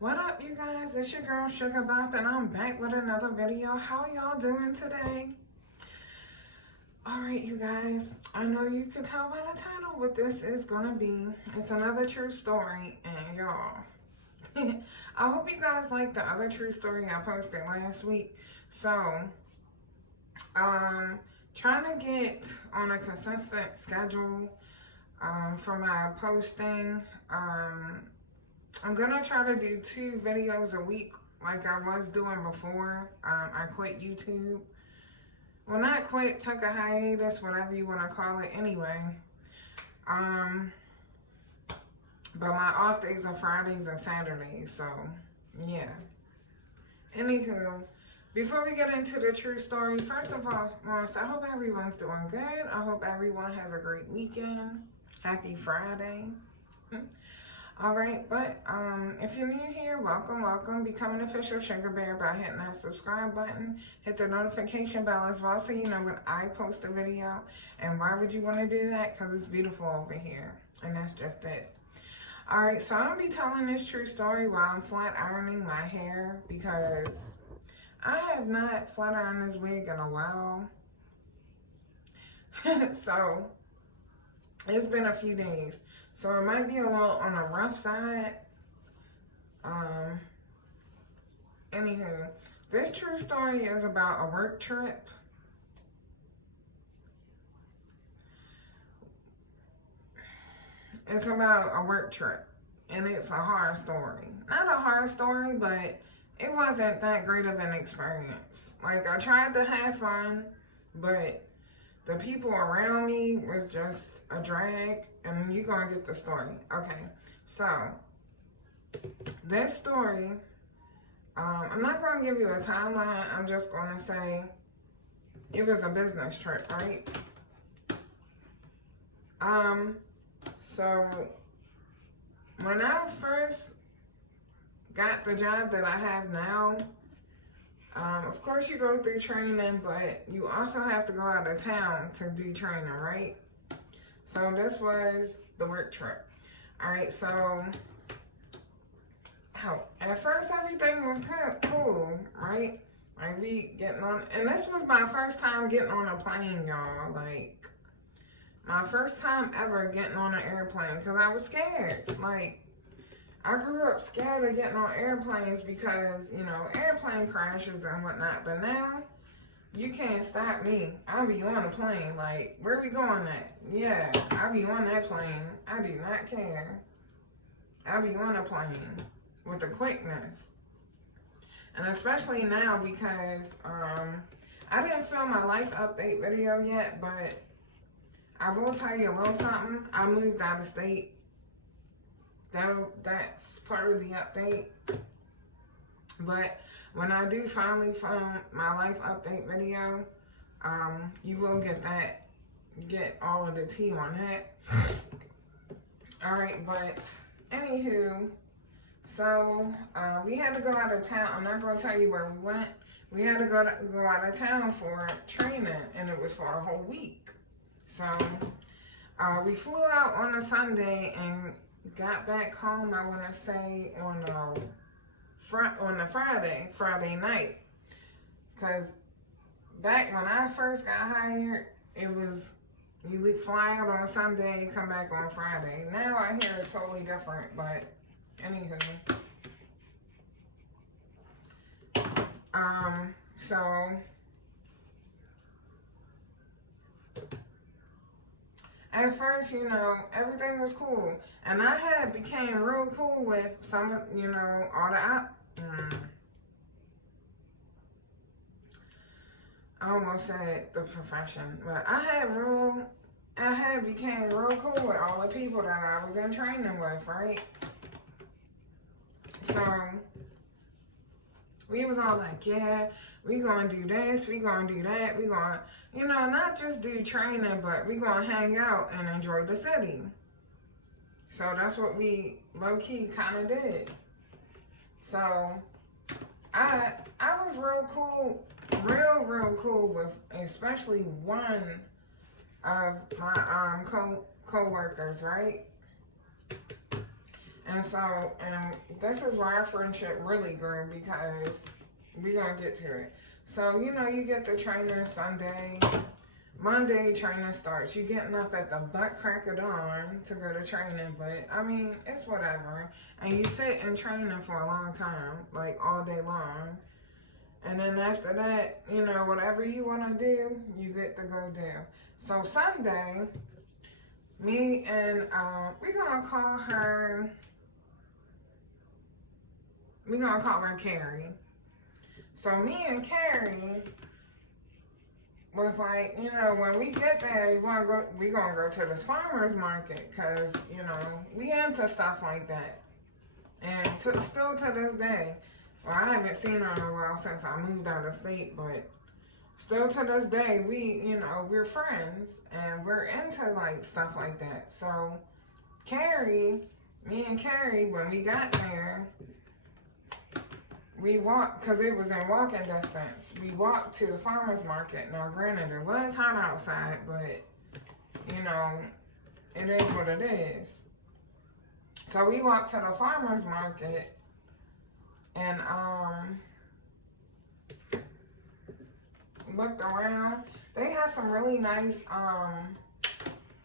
What up, you guys? It's your girl Sugar Bop, and I'm back with another video. How y'all doing today? Alright, you guys. I know you can tell by the title what this is gonna be. It's another true story, and y'all. I hope you guys like the other true story I posted last week. So, trying to get on a consistent schedule for my posting. I'm gonna try to do 2 videos a week like I was doing before. I quit YouTube. Well, not quit, took a hiatus, whatever you want to call it anyway. Um, but my off days are Fridays and Saturdays, so yeah. Anywho, before we get into the true story, first of all, I hope everyone's doing good. I hope everyone has a great weekend. Happy Friday. Alright, but if you're new here, welcome. Become an official Sugar Bear by hitting that subscribe button. Hit the notification bell as well so you know when I post a video. And why would you want to do that? Because it's beautiful over here. And that's just it. Alright, so I'm going to be telling this true story while I'm flat ironing my hair because I have not flat ironed this wig in a while. So, it's been a few days. So it might be a little on the rough side. Anywho, this true story is about a work trip. It's about a work trip. And it's a horror story. Not a horror story, but it wasn't that great of an experience. Like, I tried to have fun, but the people around me was just a drag, and you're gonna get the story. Okay, so this story, I'm not gonna give you a timeline. I'm just gonna say it was a business trip, right? So when I first got the job that I have now, of course you go through training, but you also have to go out of town to do training, right? So this was the work trip. Alright, so at first everything was kind of cool, right? Like we getting on, and this was my first time getting on a plane, y'all. Like, my first time ever getting on an airplane because I was scared. Like, I grew up scared of getting on airplanes because, you know, airplane crashes and whatnot. But now, you can't stop me. I'll be on a plane. Like, where we going at? Yeah, I'll be on that plane. I do not care. I'll be on a plane with the quickness. And especially now because I didn't film my life update video yet, but I will tell you a little something. I moved out of state. That's part of the update. But when I do finally film my life update video, you will get all of the tea on that. Alright, but anywho, so we had to go out of town. I'm not going to tell you where we went. We had to go out of town for training, and it was for a whole week. So we flew out on a Sunday and got back home, I want to say, on the Friday night. Because back when I first got hired, it was you fly out on a Sunday, come back on Friday. Now I hear it's totally different, but anywho. So at first, you know, everything was cool. And I had became real cool with some, you know, all the I almost said the profession, but I had became real cool with all the people that I was in training with, right? So we was all like, yeah, we gonna do this, we gonna do that, we gonna, you know, not just do training, but we gonna hang out and enjoy the city. So that's what we low-key kind of did. So I was real cool with especially one of my co-workers, right? And so, and this is why our friendship really grew because we gonna get to it. So, you know, you get the training Sunday, Monday training starts. You getting up at the butt crack of dawn to go to training, but I mean, it's whatever. And you sit in training for a long time, like all day long. And then after that, you know, whatever you want to do, you get to go do. So Sunday, me and we're gonna call her Carrie. So me and Carrie was like, you know, when we get there, we gonna go to this farmer's market, cause you know we into stuff like that. And still to this day, well, I haven't seen her in a while since I moved out of state, but still to this day, we're friends and we're into like stuff like that. So me and Carrie, when we got there, we walked, because it was in walking distance. We walked to the farmer's market. Now, granted, it was hot outside, but, you know, it is what it is. So we walked to the farmer's market, and, looked around. They had some really nice,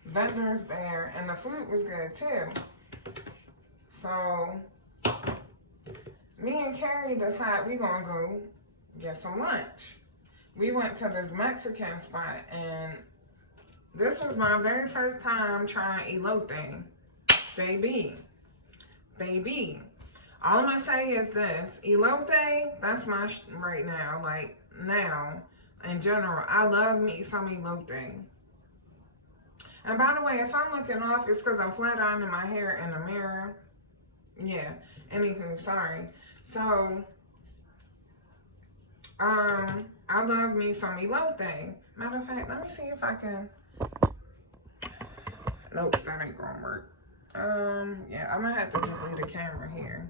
vendors there, and the food was good, too. So me and Carrie decided we gonna go get some lunch. We went to this Mexican spot, and this was my very first time trying elote. Baby. All I'm gonna say is this: elote, that's my right now. Like now, in general, I love me some elote. And by the way, if I'm looking off, it's because I'm flat ironing my hair in the mirror. Yeah. Anywho, sorry. So, I love me some elote. Matter of fact, let me see if I can. Nope, that ain't gonna work. Yeah, I'm gonna have to just leave the camera here.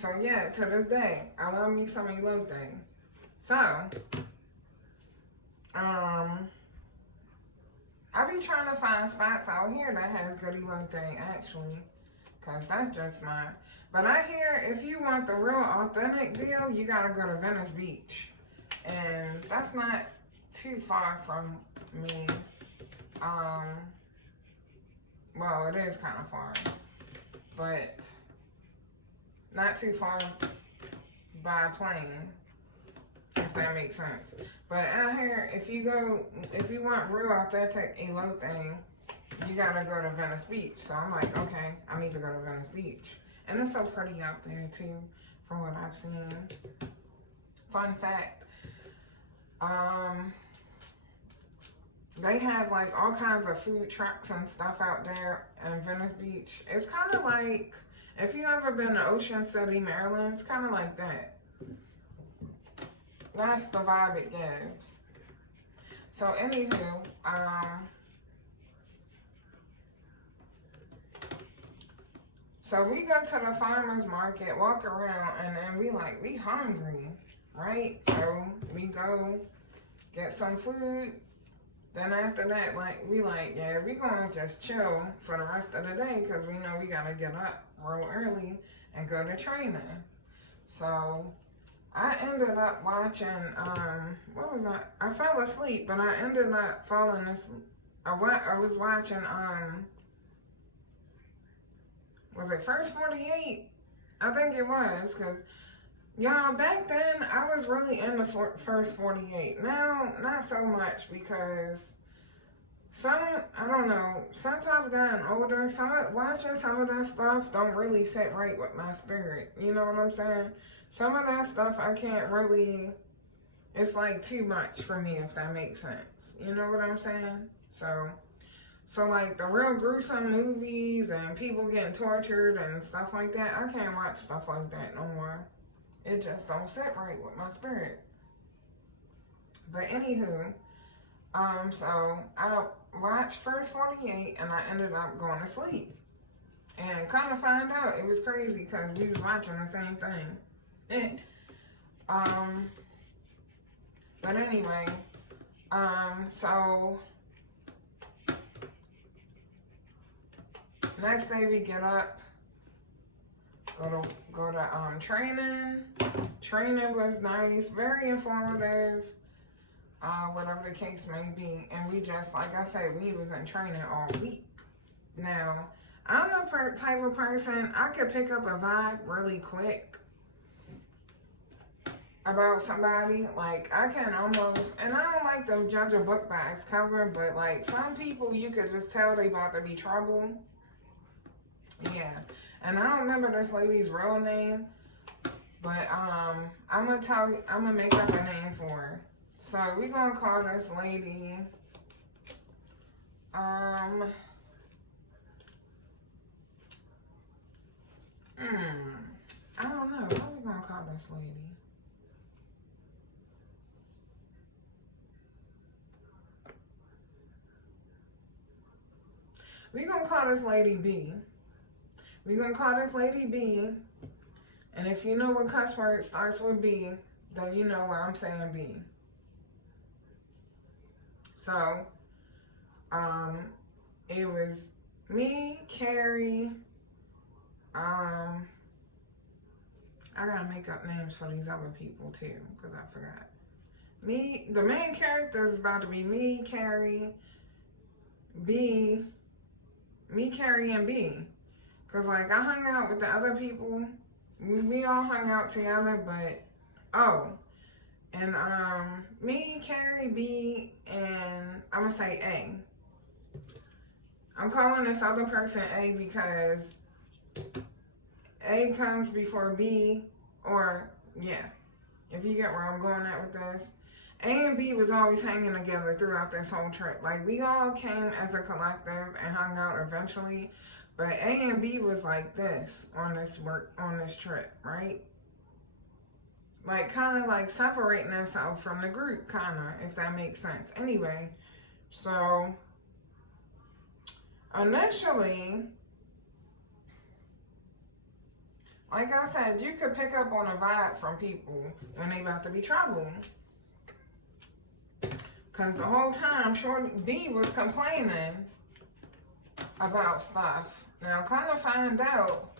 So yeah, to this day, I love me some elote. So, I be trying to find spots out here that has good elote actually, cause that's just mine. But I hear if you want the real authentic deal, you gotta go to Venice Beach. And that's not too far from me. Well, it is kind of far, but not too far by plane, if that makes sense. But out here, if you want real authentic elote thing, you gotta go to Venice Beach. So I'm like, okay, I need to go to Venice Beach. And it's so pretty out there too, from what I've seen. Fun fact, they have like all kinds of food trucks and stuff out there in Venice Beach. It's kind of like, if you ever been to Ocean City, Maryland, it's kind of like that. That's the vibe it gives. So anywho, so we go to the farmer's market, walk around, and then we hungry, right? So we go get some food. Then after that, yeah, we gonna just chill for the rest of the day because we know we gotta get up real early and go to training. So I ended up watching, what was that? I fell asleep, but I ended up falling asleep. I was watching, was it First 48? I think it was, because, y'all, back then, I was really into First 48. Now, not so much, because I don't know, since I've gotten older, watching some of that stuff don't really sit right with my spirit. You know what I'm saying? Some of that stuff I can't really, it's like too much for me, if that makes sense. You know what I'm saying? So like the real gruesome movies and people getting tortured and stuff like that, I can't watch stuff like that no more. It just don't sit right with my spirit. But anywho, so I watched First 48 and I ended up going to sleep. And kind of find out it was crazy because we was watching the same thing. But anyway, so Next day we get up, go to training. Training was nice, very informative, whatever the case may be. And we just, like I said, we was in training all week. Now, I'm the type of person, I could pick up a vibe really quick about somebody. Like, I can almost, and I don't like to judge a book by its cover, but like some people you could just tell they about to be trouble. Yeah. And I don't remember this lady's real name, but I'm gonna make up a name for her. So we gonna call this lady I don't know. What are we gonna call this lady? We gonna call this lady B. We gonna call this lady B. And if you know what cuss word starts with B, then you know why I'm saying B. So, it was me, Carrie, I gotta make up names for these other people too, because I forgot. Me, the main character is about to be me, Carrie, B, me, Carrie, and B. Because, like, I hung out with the other people. We all hung out together, but, and, me, Carrie, B, and I'm gonna say A. I'm calling this other person A because A comes before B, or, yeah, if you get where I'm going at with this. A and B was always hanging together throughout this whole trip. Like, we all came as a collective and hung out eventually, but A and B was like this on this trip, right? Like, kind of like separating themselves from the group, kind of, if that makes sense. Anyway, so initially, like I said, you could pick up on a vibe from people when they about to be trouble. Because the whole time, Shorty B was complaining about stuff. Now, kind of find out,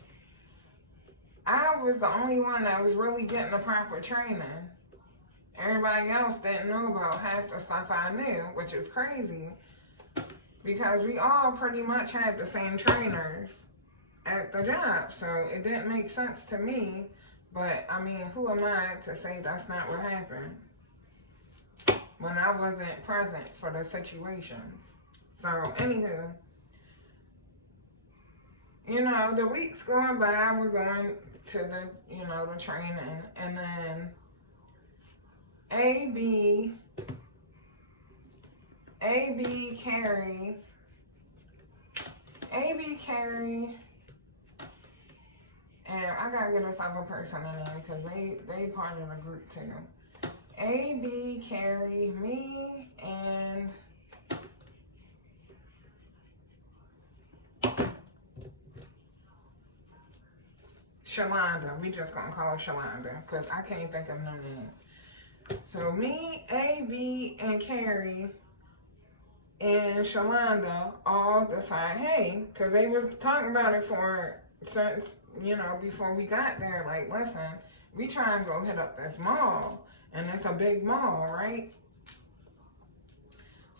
I was the only one that was really getting the proper training. Everybody else didn't know about half the stuff I knew, which is crazy. Because we all pretty much had the same trainers at the job. So it didn't make sense to me. But, I mean, who am I to say that's not what happened when I wasn't present for the situations? So, anywho, you know, the weeks going by, we're going to the, you know, the training, and then AB, Carrie, and I gotta get this other person in there because they part of the group too. AB, Carrie, me, and Shalonda. We just gonna call her Shalonda because I can't think of no name. So me, AB, and Carrie and Shalonda all decide, hey, because they was talking about it since, you know, before we got there, like, listen, we try and go hit up this mall, and it's a big mall, right?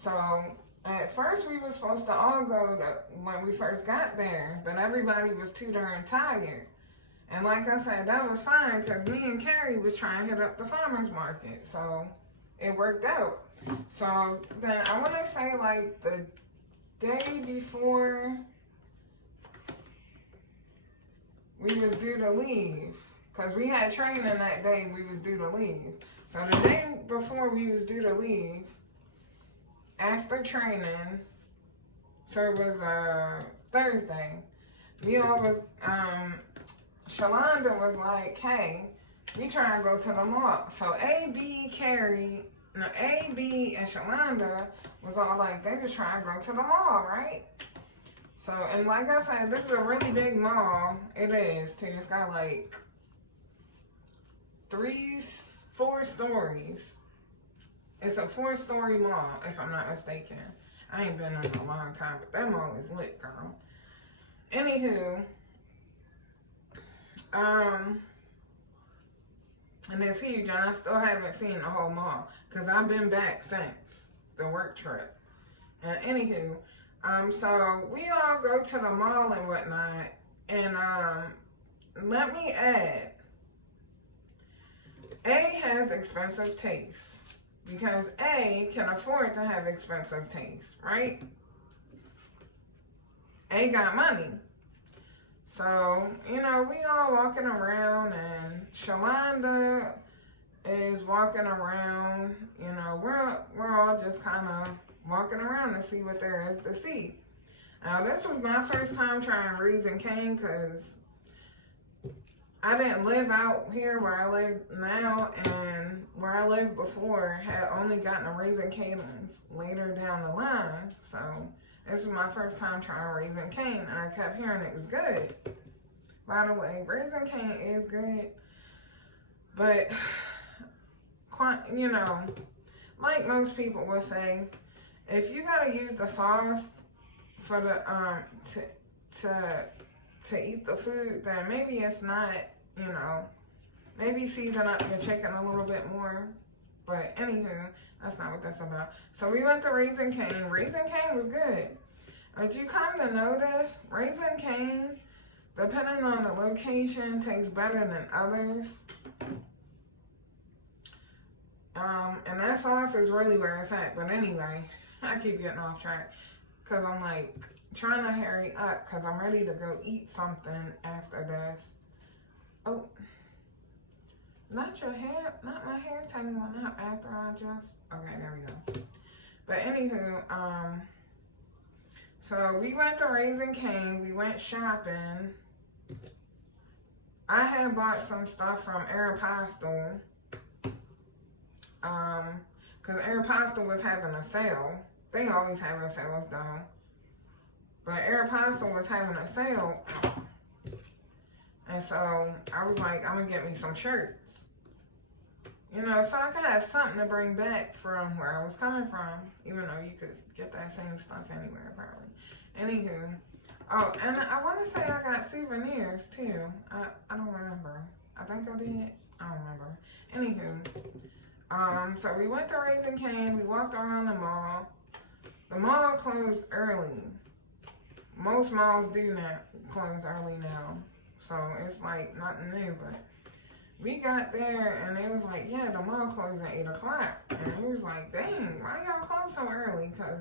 So at first we were supposed to all go to when we first got there, but everybody was too darn tired. And like I said, that was fine because me and Carrie was trying to hit up the farmer's market, so it worked out. So then I want to say like the day before we was due to leave, because we had training that day, we was due to leave. So the day before we was due to leave, after training, so it was Thursday, we all was, Shalonda was like, hey, we try and go to the mall. So AB and Shalonda was all like, they was trying to go to the mall, right? So, and like I said, this is a really big mall. It is, too. It's got like 4 stories. It's a 4-story mall, if I'm not mistaken. I ain't been in a long time, but that mall is lit, girl. Anywho, um, and it's huge, and I still haven't seen the whole mall because I've been back since the work trip. And anywho, so we all go to the mall and whatnot, and let me add, A has expensive taste because A can afford to have expensive taste, right? A got money. So, you know, we all walking around and Shalonda is walking around, you know, we're all just kind of walking around to see what there is to see. Now, this was my first time trying Raising Cane because I didn't live out here where I live now, and where I lived before had only gotten a Raising Cane's later down the line. So this was my first time trying Raising Cane, and I kept hearing it was good. By the way, Raising Cane is good, but you know, like most people would say, if you gotta use the sauce for the to eat the food, then maybe it's not, you know, maybe season up your chicken a little bit more. But anywho, that's not what that's about. So we went to Raising Cane. Raising Cane was good. But you come to notice, Raising Cane, depending on the location, tastes better than others. And that sauce is really where it's at. But anyway, I keep getting off track because I'm like trying to hurry up because I'm ready to go eat something after this. Oh, not your hair, not my hair turning one up after I just, okay, there we go. But anywho, so we went to Raising Cane, we went shopping. I had bought some stuff from Aeropostale, because Aeropostale was having a sale. They always have a sales though. But Aeropostale was having a sale. And so I was like, I'm gonna get me some shirts. You know, so I could have something to bring back from where I was coming from, even though you could get that same stuff anywhere probably. Anywho, oh, and I want to say I got souvenirs too. I don't remember. I think I did. I don't remember. Anywho, so we went to Raising Cane. We walked around the mall. The mall closed early. Most malls do not close early now. So it's like nothing new, but we got there and it was like, yeah, the mall closed at 8 o'clock. And it was like, dang, why y'all close so early? Because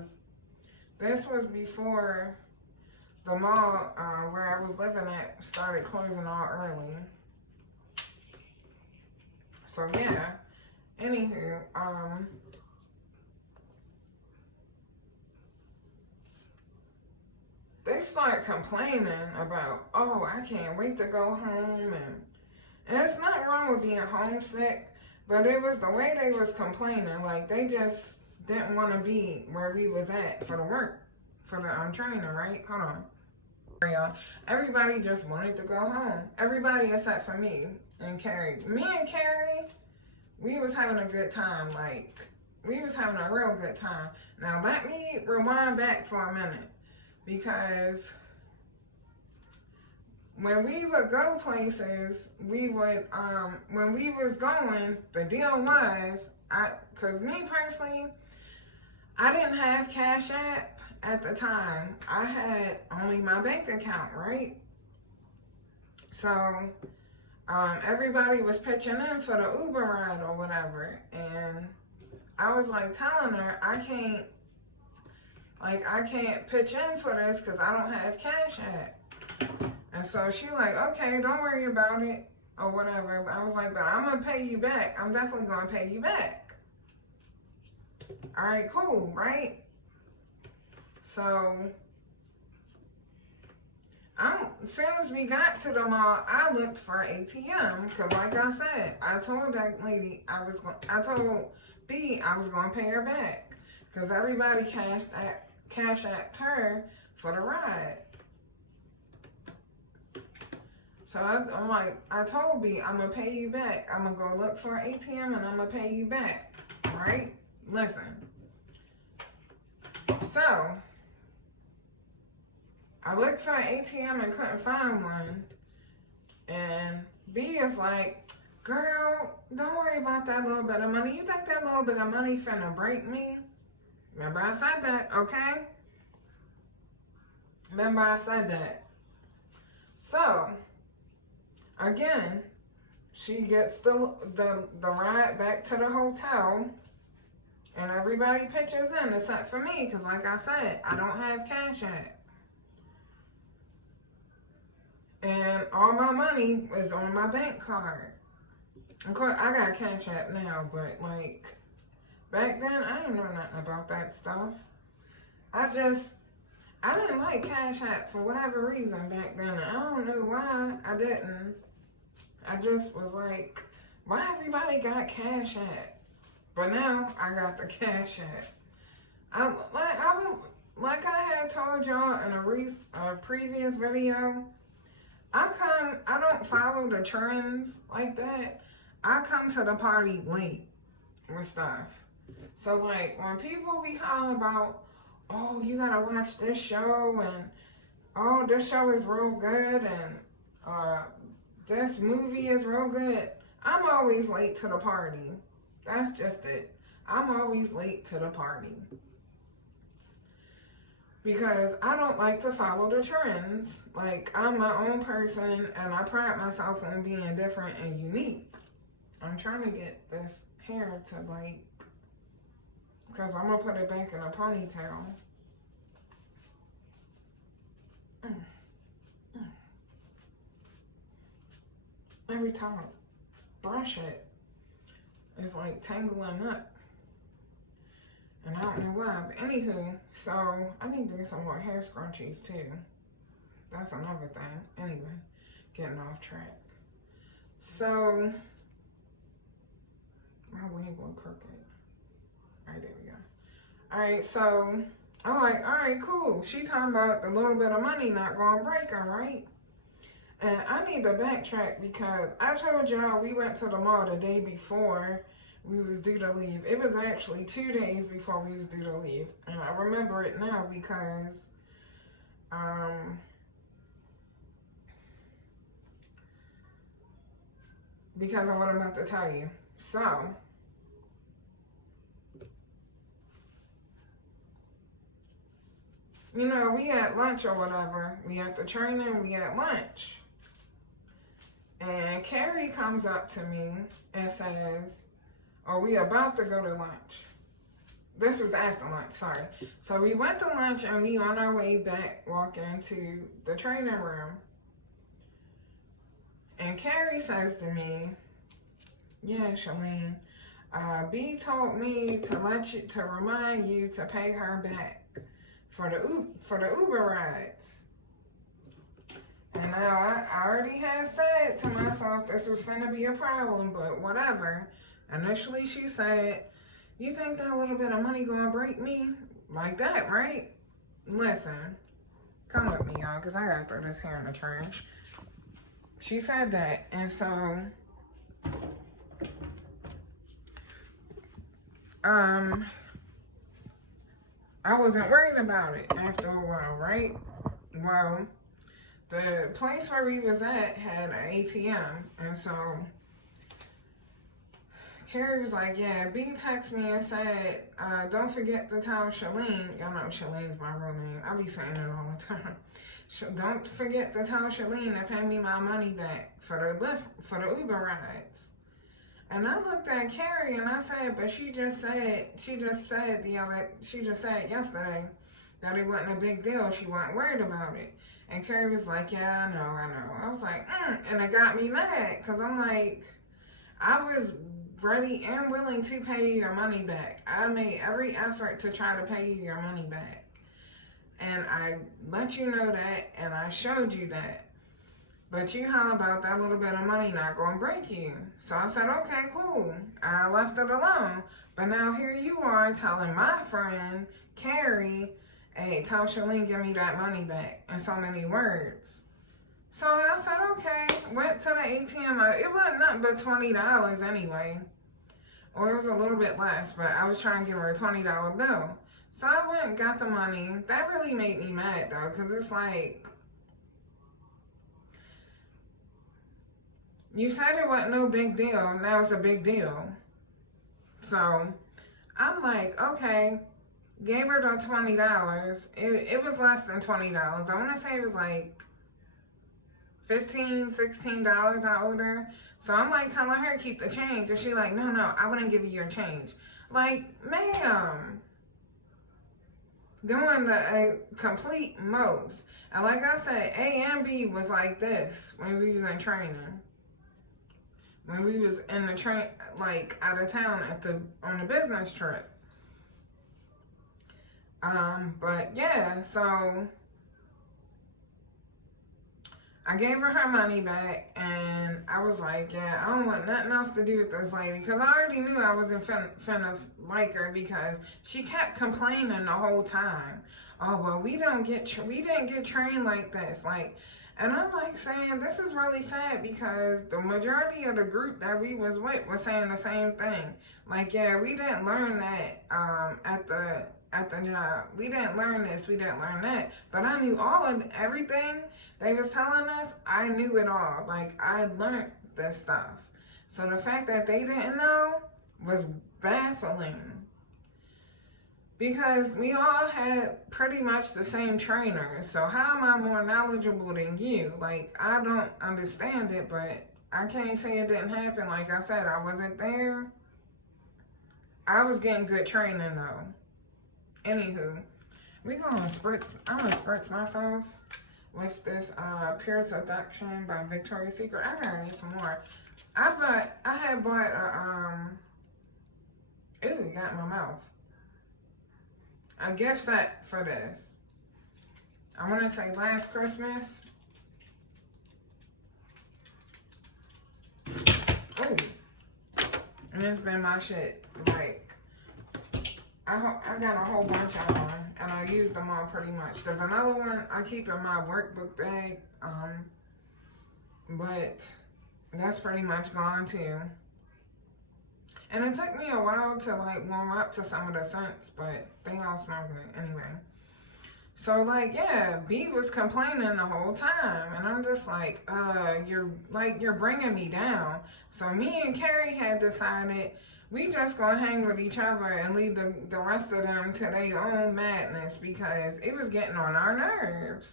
this was before the mall where I was living at started closing all early. So yeah, anywho, they start complaining about, oh, I can't wait to go home, and it's not wrong with being homesick, but it was the way they was complaining, like they just didn't want to be where we was at for the work, for the training, right? Hold on. Y'all. Everybody just wanted to go home. Everybody except for me and Carrie. Me and Carrie, we was having a good time, like, we was having a real good time. Now let me rewind back for a minute. Because when we would go places, we would, when we was going, the deal was, cause me personally, I didn't have Cash App at the time. I had only my bank account, right? So, everybody was pitching in for the Uber ride or whatever. And I was like telling her, I can't pitch in for this because I don't have Cash App. And so she like, okay, don't worry about it or whatever. But I was like, but I'm going to pay you back. I'm definitely going to pay you back. All right, cool, right? So, as soon as we got to the mall, I looked for ATM because like I said, I told that lady I told B I was going to pay her back because everybody Cash App her for the ride. So I'm like, I told B, I'm going to pay you back. I'm going to go look for an ATM and I'm going to pay you back. Alright? Listen. So, I looked for an ATM and couldn't find one. And B is like, girl, don't worry about that little bit of money. You think that little bit of money finna break me? Remember I said that, okay? Remember I said that. So, again, she gets the ride back to the hotel, and everybody pitches in except for me, because like I said, I don't have Cash App. And all my money is on my bank card. Of course, I got Cash App now, but like, back then, I didn't know nothing about that stuff. I didn't like Cash App for whatever reason back then. I don't know why I didn't. I just was like, why everybody got Cash App? But now I got the Cash App. Like I had told y'all in a previous video, I don't follow the trends like that. I come to the party late with stuff. So like when people be calling about, oh, you gotta watch this show, and oh, this show is real good, and this movie is real good, I'm always late to the party. That's just it. I'm always late to the party. Because I don't like to follow the trends. Like, I'm my own person, and I pride myself on being different and unique. I'm trying to get this hair to, like, because I'm going to put it back in a ponytail. Every time I brush it, it's like tangling up. And I don't know why, but anywho, so I need to get some more hair scrunchies too. That's another thing. Anyway, getting off track. So, my wig went crooked. Alright, there we go. Alright, so, I'm like, alright, cool. She talking about the little bit of money not gonna break her, right? And I need to backtrack because I told y'all we went to the mall the day before we was due to leave. It was actually 2 days before we was due to leave. And I remember it now because of what I'm about to tell you. So, you know, we had lunch or whatever. We had the training, we had lunch. And Carrie comes up to me and says, "Are we about to go to lunch?" This was after lunch, sorry. So we went to lunch and we on our way back walking to the training room. And Carrie says to me, "Yeah, Shalene, B told me to remind you to pay her back for the Uber rides." And now I already had said to myself this was finna be a problem, but whatever. Initially she said, "You think that little bit of money gonna break me?" Like that, right? Listen, come with me, y'all, because I gotta throw this hair in the trash. She said that, and so, I wasn't worried about it after a while, right? Well, the place where we was at had an ATM, and so Carrie was like, "Yeah, B texted me and said, don't forget to tell Shalene," y'all know Shalene's my real name, I be saying it all the time, "Don't forget to tell Shalene to pay me my money back for the Uber rides." And I looked at Carrie and I said, "But she just said yesterday that it wasn't a big deal. She wasn't worried about it." And Carrie was like, "Yeah, I know." I was like, and it got me mad because I'm like, I was ready and willing to pay you your money back. I made every effort to try to pay you your money back. And I let you know that, and I showed you that. But you holler about that little bit of money not gonna break you. So I said, okay, cool. I left it alone. But now here you are telling my friend, Carrie, "Hey, tell Shalene give me that money back," in so many words. So I said, okay, went to the ATM. It wasn't nothing but $20 anyway. Or it was a little bit less, but I was trying to give her a $20 bill. So I went and got the money. That really made me mad though, because it's like, you said it wasn't no big deal, now it's a big deal. So I'm like, okay, gave her the $20. It was less than $20. I want to say it was like $15, $16 I owed her. So I'm like telling her to keep the change, and she like, no, no, I wouldn't give you your change. Like, ma'am, doing the complete most. And like I said, A and B was like this when we was in training. When we was in the train, like out of town on a business trip. But yeah, so I gave her money back, and I was like, yeah, I don't want nothing else to do with this lady, because I already knew I wasn't finna like her, because she kept complaining the whole time. Oh well, we didn't get trained like this, like, and I'm like saying this is really sad, because the majority of the group that we was with was saying the same thing. Like, yeah, we didn't learn that at the job. We didn't learn this, we didn't learn that. But I knew all of everything they was telling us. I knew it all. Like, I learned this stuff. So the fact that they didn't know was baffling. Because we all had pretty much the same trainer. So how am I more knowledgeable than you? Like, I don't understand it, but I can't say it didn't happen. Like I said, I wasn't there. I was getting good training though. Anywho, I'm gonna spritz myself with this Pure Seduction by Victoria's Secret. I gotta get some more. I had bought ooh, it got in my mouth. A gift set for this. I wanna say last Christmas. Ooh. And it's been my shit. Like, I got a whole bunch of them, and I used them all pretty much. The vanilla one I keep in my workbook bag, but that's pretty much gone too. And it took me a while to like warm up to some of the scents, but they all smell good anyway. So like, yeah, B was complaining the whole time, and I'm just like, you're bringing me down. So me and Carrie had decided we just gonna hang with each other and leave the rest of them to their own madness, because it was getting on our nerves.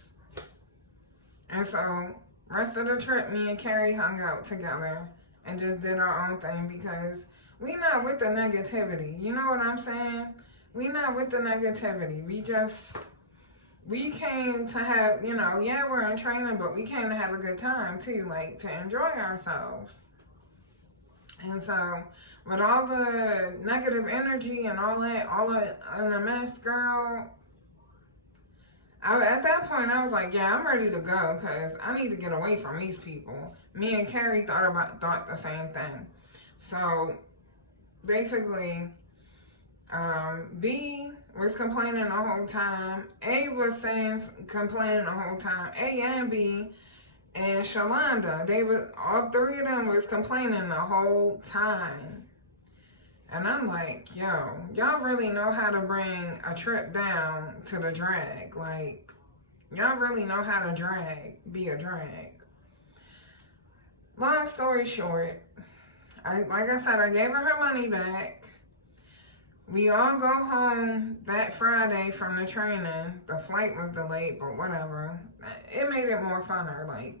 And so rest of the trip, me and Carrie hung out together and just did our own thing, because we not with the negativity. You know what I'm saying? We not with the negativity. We came to have, yeah, we're in training, but we came to have a good time too, like to enjoy ourselves. And so, with all the negative energy and all that, in the mess, girl, at that point, I was like, yeah, I'm ready to go, because I need to get away from these people. Me and Carrie thought the same thing. So, basically, B was complaining the whole time. A was complaining the whole time. A and B and Shalonda, all three of them was complaining the whole time. And I'm like, yo, y'all really know how to bring a trip down to the drag. Like, y'all really know how to be a drag. Long story short, like I said, I gave her money back. We all go home that Friday from the training. The flight was delayed, but whatever. It made it more funner. Like,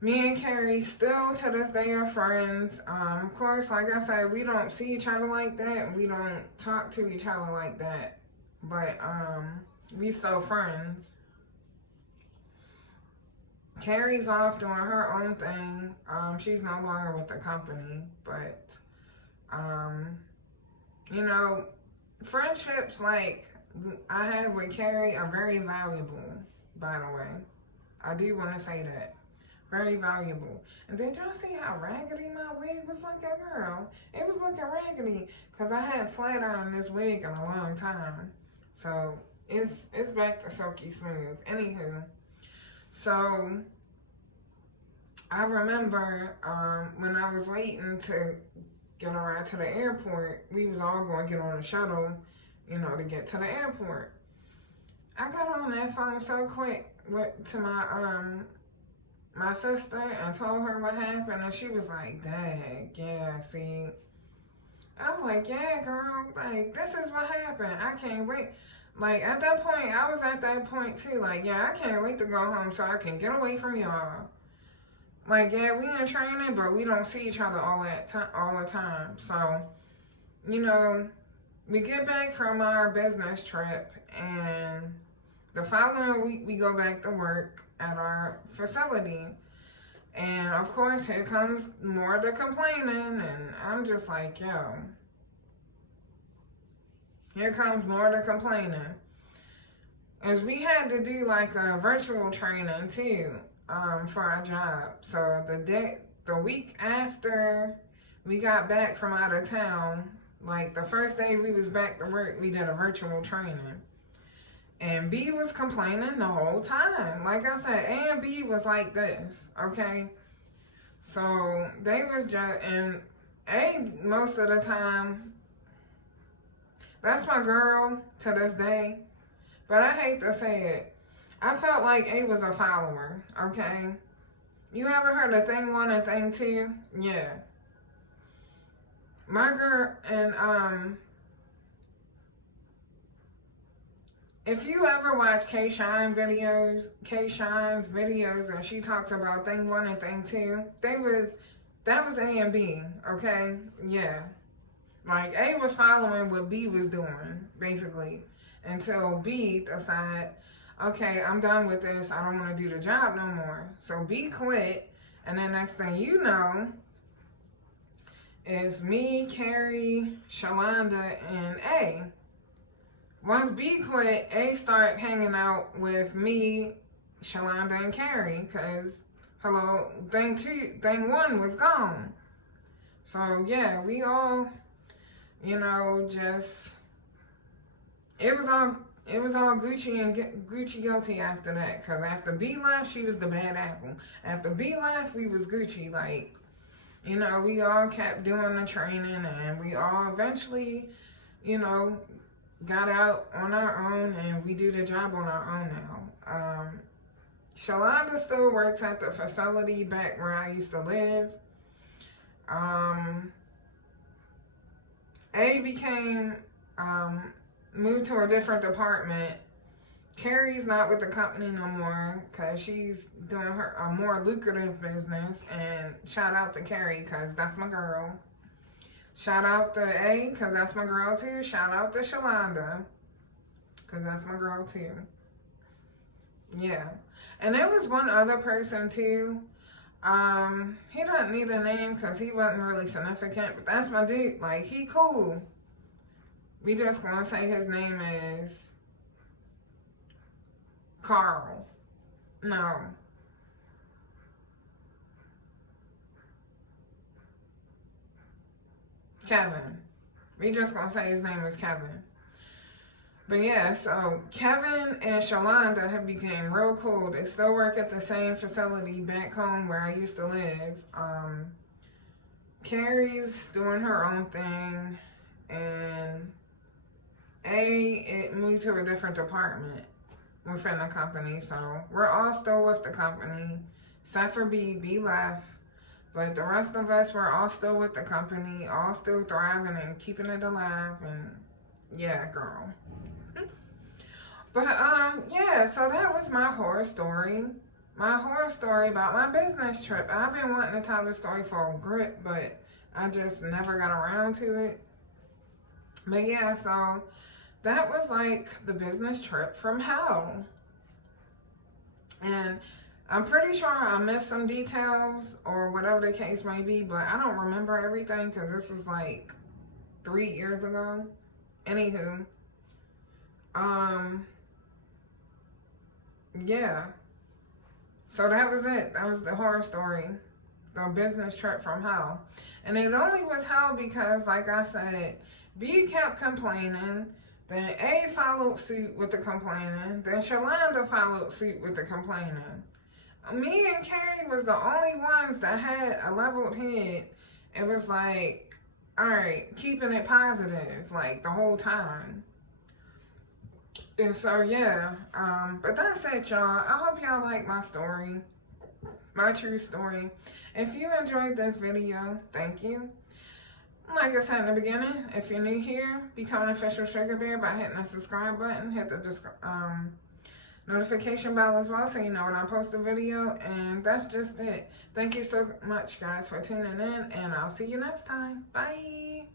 me and Carrie still to this day are friends. Of course, like I said, we don't see each other like that. We don't talk to each other like that. But we still friends. Carrie's off doing her own thing. She's no longer with the company, but you know, friendships like I have with Carrie are very valuable, by the way. I do want to say that. Very valuable. And did y'all see how raggedy my wig was looking, girl? It was looking raggedy, because I hadn't flat ironed this wig in a long time. So, it's back to silky smooth. Anywho, so I remember when I was waiting to get a ride to the airport, we was all going to get on a shuttle to get to the airport. I got on that phone so quick to my sister and told her what happened, and she was like, "Dang, yeah, see." I'm like, "Yeah, girl, like this is what happened. I can't wait." Like at that point, I was at that point too. Like, yeah, I can't wait to go home so I can get away from y'all. Like, yeah, we in training, but we don't see each other all the time. So, you know, we get back from our business trip, and the following week we go back to work at our facility. And of course, here comes more of the complaining, and I'm just like, yo, here comes more of the complaining. As we had to do like a virtual training too, for our job. So the week after we got back from out of town, like the first day we was back to work, we did a virtual training. And B was complaining the whole time. Like I said, A and B was like this, okay? So they was just, and A most of the time, that's my girl to this day. But I hate to say it. I felt like A was a follower, okay? You ever heard of thing one and thing two? Yeah. My girl, and if you ever watch K Shine's videos, and she talks about thing one and thing two, that was A and B, okay? Yeah. Like A was following what B was doing, basically, until B decided, okay, I'm done with this. I don't want to do the job no more. So B quit, and then next thing you know, is me, Carrie, Shalonda, and A. Once B quit, A started hanging out with me, Shalonda, and Carrie, because, hello, thing one was gone. So, yeah, we all, just, it was all Gucci and Gucci guilty after that. Because after B left, she was the bad apple. After B left, we was Gucci. Like, we all kept doing the training, and we all eventually, got out on our own, and we do the job on our own now. Shalonda still works at the facility back where I used to live. A became, moved to a different department. Carrie's not with the company no more because she's doing a more lucrative business. And shout out to Carrie because that's my girl. Shout out to A because that's my girl too. Shout out to Shalonda because that's my girl too. Yeah. And there was one other person too. He doesn't need a name because he wasn't really significant, but that's my dude. Like, he cool. We just gonna say his name is Carl. No. Kevin. We just gonna say his name is Kevin. But yeah, so Kevin and Shalonda have become real cool. They still work at the same facility back home where I used to live. Carrie's doing her own thing, and it moved to a different department within the company. So we're all still with the company, except for B. B left. But the rest of us, we're all still with the company, all still thriving and keeping it alive. And yeah, girl. But yeah, so that was my horror story. My horror story about my business trip. I've been wanting to tell the story for a grip, but I just never got around to it. But yeah, so that was like the business trip from hell. And I'm pretty sure I missed some details or whatever the case may be, but I don't remember everything because this was like 3 years ago. Anywho, yeah. So that was it. That was the horror story, the business trip from hell. And it only was hell because, like I said, B kept complaining. Then A followed suit with the complaining. Then Shalonda followed suit with the complaining. Me and Carrie was the only ones that had a leveled head. It was like, all right, keeping it positive, like the whole time. And so yeah, but that's it, y'all. I hope y'all like my story, my true story. If you enjoyed this video, thank you. Like I said in the beginning, if you're new here, become an official Sugar Bear by hitting the subscribe button, hit the notification bell as well so you know when I post a video. And that's just it. Thank you so much, guys, for tuning in, and I'll see you next time. Bye.